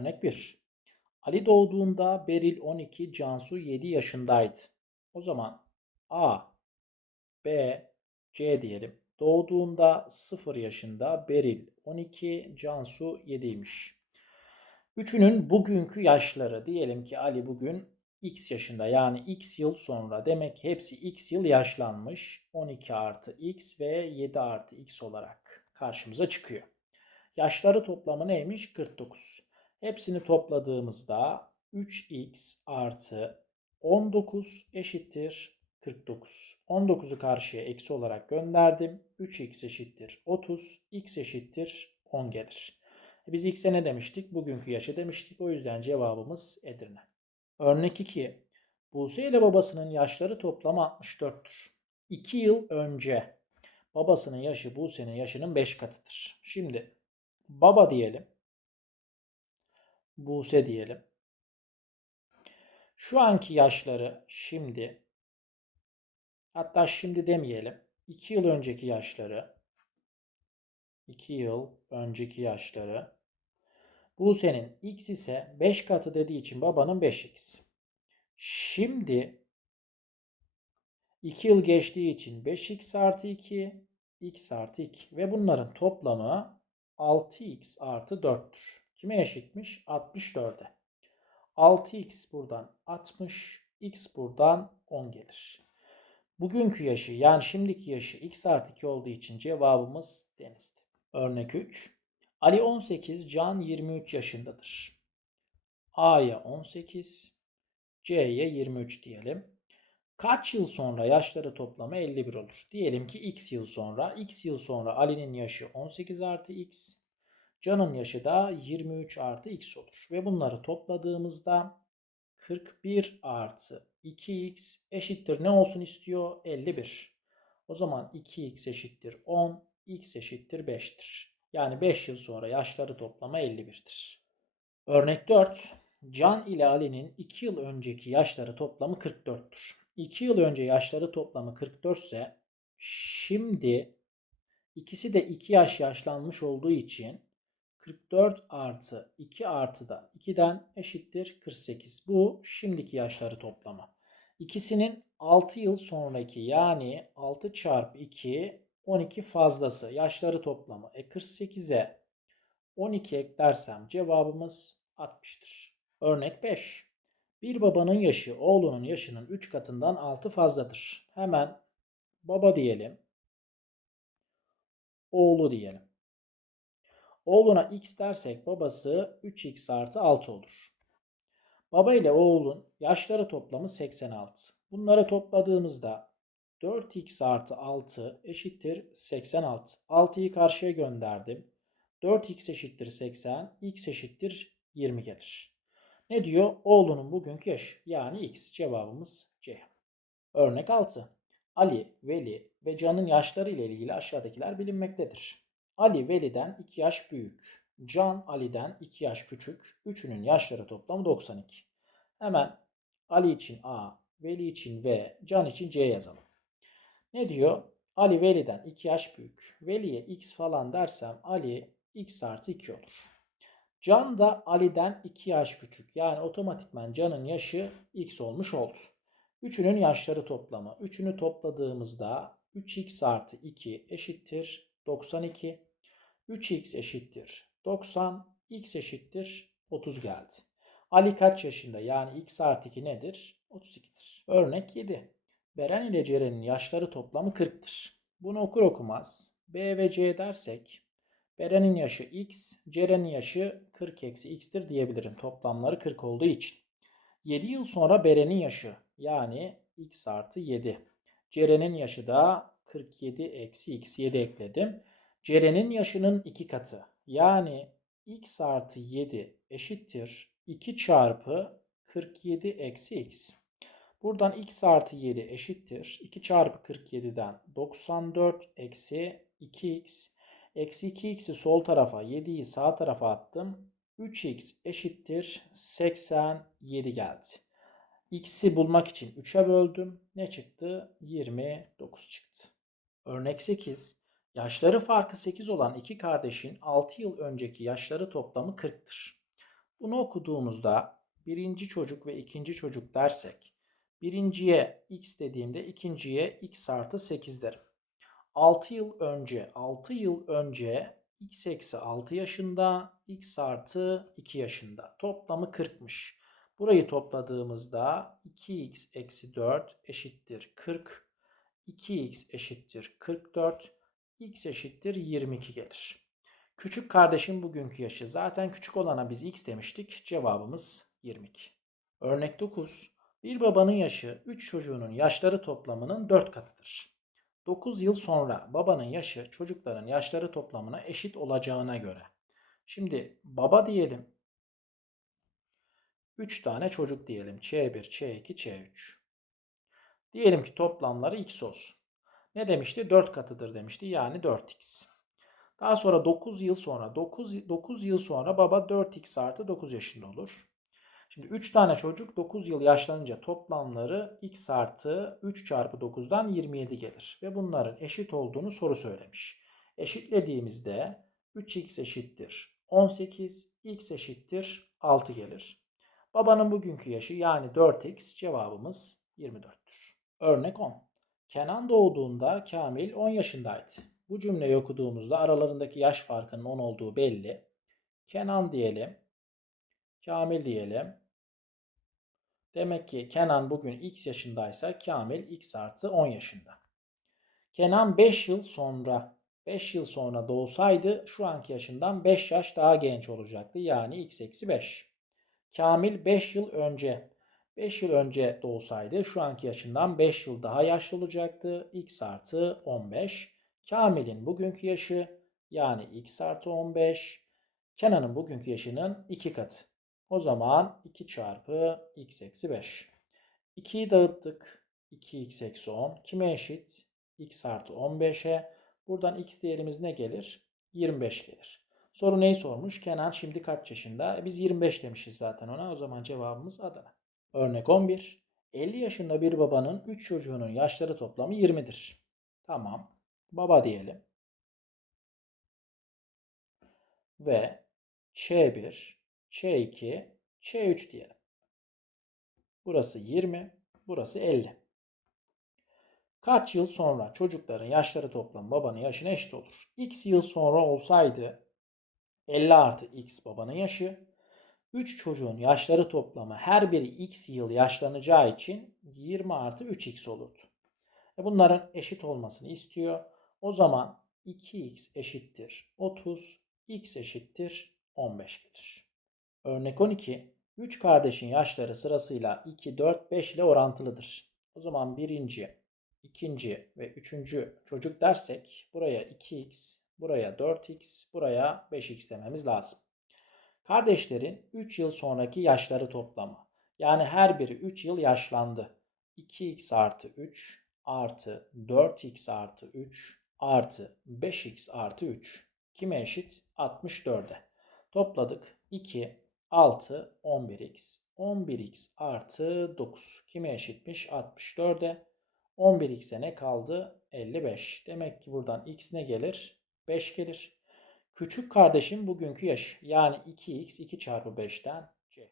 Örnek 1. Ali doğduğunda Beril 12, Cansu 7 yaşındaydı. O zaman A, B, C diyelim. Doğduğunda 0 yaşında Beril 12, Cansu 7'ymiş. Üçünün bugünkü yaşları diyelim ki Ali bugün x yaşında yani x yıl sonra demek ki hepsi x yıl yaşlanmış. 12 artı x ve 7 artı x olarak karşımıza çıkıyor. Yaşları toplamı neymiş? 49. Hepsini topladığımızda 3x artı 19 eşittir 49. 19'u karşıya eksi olarak gönderdim. 3x eşittir 30, x eşittir 10 gelir. Biz x'e ne demiştik? Bugünkü yaşı demiştik. O yüzden cevabımız Edirne. Örnek 2. Buse ile babasının yaşları toplamı 64'tür. 2 yıl önce babasının yaşı Buse'nin yaşının 5 katıdır. Şimdi baba diyelim. Buse diyelim. Şu anki yaşları şimdi hatta şimdi demeyelim. 2 yıl önceki yaşları 2 yıl önceki yaşları Buse'nin x ise 5 katı dediği için babanın 5x. Şimdi 2 yıl geçtiği için 5x artı 2 x artı 2 ve bunların toplamı 6x artı 4'tür. Kime eşitmiş? 64'e. 6x buradan 60, x buradan 10 gelir. Bugünkü yaşı yani şimdiki yaşı x artı 2 olduğu için cevabımız denizdi. Örnek 3. Ali 18, Can 23 yaşındadır. A'ya 18, C'ye 23 diyelim. Kaç yıl sonra yaşları toplamı 51 olur? Diyelim ki x yıl sonra. x yıl sonra Ali'nin yaşı 18 artı x. Can'ın yaşı da 23 artı x olur. Ve bunları topladığımızda 41 artı 2x eşittir ne olsun istiyor? 51. O zaman 2x eşittir 10, x eşittir 5'tir. Yani 5 yıl sonra yaşları toplama 51'tir. Örnek 4. Can ile Ali'nin 2 yıl önceki yaşları toplamı 44'tür. 2 yıl önce yaşları toplamı 44 ise şimdi ikisi de 2 yaş yaşlanmış olduğu için 44 artı 2 artı da 2'den eşittir 48. Bu şimdiki yaşları toplamı. İkisinin 6 yıl sonraki yani 6 çarpı 2 12 fazlası yaşları toplamı. E 48'e 12 eklersem cevabımız 60'tır. Örnek 5. Bir babanın yaşı oğlunun yaşının 3 katından 6 fazladır. Hemen baba diyelim. Oğlu diyelim. Oğluna x dersek babası 3x artı 6 olur. Baba ile oğlun yaşları toplamı 86. Bunları topladığımızda 4x artı 6 eşittir 86. 6'yı karşıya gönderdim. 4x eşittir 80, x eşittir 20 gelir. Ne diyor? Oğlunun bugünkü yaşı yani x cevabımız C. Örnek 6. Ali, Veli ve Can'ın yaşları ile ilgili aşağıdakiler bilinmektedir. Ali Veli'den 2 yaş büyük. Can Ali'den 2 yaş küçük. Üçünün yaşları toplamı 92. Hemen Ali için A, Veli için V, Can için C yazalım. Ne diyor? Ali Veli'den 2 yaş büyük. Veli'ye x falan dersem Ali x artı 2 olur. Can da Ali'den 2 yaş küçük. Yani otomatikman Can'ın yaşı x olmuş oldu. Üçünün yaşları toplamı. Üçünü topladığımızda 3x artı 2 eşittir 92. 3x eşittir 90. x eşittir 30 geldi. Ali kaç yaşında? Yani x artı 2 nedir? 32'dir. Örnek 7. Beren ile Ceren'in yaşları toplamı 40'tır. Bunu okur okumaz B ve C dersek Beren'in yaşı x, Ceren'in yaşı 40 eksi x'tir diyebilirim. Toplamları 40 olduğu için. 7 yıl sonra Beren'in yaşı yani x artı 7. Ceren'in yaşı da 47 eksi x 7 ekledim. Ceren'in yaşının 2 katı yani x artı 7 eşittir 2 çarpı 47 eksi x. Buradan x artı 7 eşittir. 2 çarpı 47'den 94 eksi 2x. Eksi 2x'i sol tarafa 7'yi sağ tarafa attım. 3x eşittir 87 geldi. X'i bulmak için 3'e böldüm. Ne çıktı? 29 çıktı. Örnek 8. Yaşları farkı 8 olan iki kardeşin 6 yıl önceki yaşları toplamı 40'tır. Bunu okuduğumuzda birinci çocuk ve ikinci çocuk dersek birinciye x dediğimde ikinciye x artı 8 derim. 6 yıl önce 6 yıl önce x eksi 6 yaşında x artı 2 yaşında toplamı 40'mış. Burayı topladığımızda 2x eksi 4 eşittir 40. 2x eşittir 44. x eşittir 22 gelir. Küçük kardeşim bugünkü yaşı. Zaten küçük olana biz x demiştik. Cevabımız 22. Örnek 9. Bir babanın yaşı 3 çocuğunun yaşları toplamının 4 katıdır. 9 yıl sonra babanın yaşı çocukların yaşları toplamına eşit olacağına göre. Şimdi baba diyelim. 3 tane çocuk diyelim. Ç1, Ç2, Ç3. Diyelim ki toplamları x olsun. Ne demişti? 4 katıdır demişti. Yani 4x. Daha sonra 9 yıl sonra 9, 9 yıl sonra baba 4x artı 9 yaşında olur. Şimdi 3 tane çocuk 9 yıl yaşlanınca toplamları x artı 3 çarpı 9'dan 27 gelir. Ve bunların eşit olduğunu soru söylemiş. Eşitlediğimizde 3x eşittir 18, x eşittir 6 gelir. Babanın bugünkü yaşı yani 4x cevabımız 24'tür. Örnek 10. Kenan doğduğunda Kamil 10 yaşındaydı. Bu cümleyi okuduğumuzda aralarındaki yaş farkının 10 olduğu belli. Kenan diyelim. Kamil diyelim. Demek ki Kenan bugün x yaşındaysa Kamil x artı 10 yaşında. Kenan 5 yıl sonra 5 yıl sonra doğsaydı şu anki yaşından 5 yaş daha genç olacaktı. Yani x eksi 5. Kamil 5 yıl önce 5 yıl önce doğsaydı şu anki yaşından 5 yıl daha yaşlı olacaktı. x artı 15. Kamil'in bugünkü yaşı yani x artı 15. Kenan'ın bugünkü yaşının 2 katı. O zaman 2 çarpı x eksi 5. 2'yi dağıttık. 2x eksi 10. Kime eşit? x artı 15'e. Buradan x değerimiz ne gelir? 25 gelir. Soru neyi sormuş? Kenan şimdi kaç yaşında? E biz 25 demişiz zaten ona. O zaman cevabımız Adana. Örnek 11. 50 yaşında bir babanın 3 çocuğunun yaşları toplamı 20'dir. Tamam. Baba diyelim. Ve Ç1, Ç2, Ç3 diyelim. Burası 20, burası 50. Kaç yıl sonra çocukların yaşları toplam babanın yaşına eşit olur? X yıl sonra olsaydı 50 artı X babanın yaşı. 3 çocuğun yaşları toplamı her biri X yıl yaşlanacağı için 20 artı 3X olurdu. E bunların eşit olmasını istiyor. O zaman 2X eşittir 30, X eşittir 15 gelir. Örnek 12. 3 kardeşin yaşları sırasıyla 2, 4, 5 ile orantılıdır. O zaman birinci, ikinci ve üçüncü çocuk dersek buraya 2x, buraya 4x, buraya 5x dememiz lazım. Kardeşlerin 3 yıl sonraki yaşları toplamı. Yani her biri 3 yıl yaşlandı. 2x artı 3 artı 4x artı 3 artı 5x artı 3 kime eşit? 64'e. Topladık. 2, 6, 11x. 11x artı 9 kime eşitmiş? 64'e. 11x'e ne kaldı? 55. Demek ki buradan x ne gelir? 5 gelir. Küçük kardeşim bugünkü yaş yani 2x 2 çarpı 5'ten c.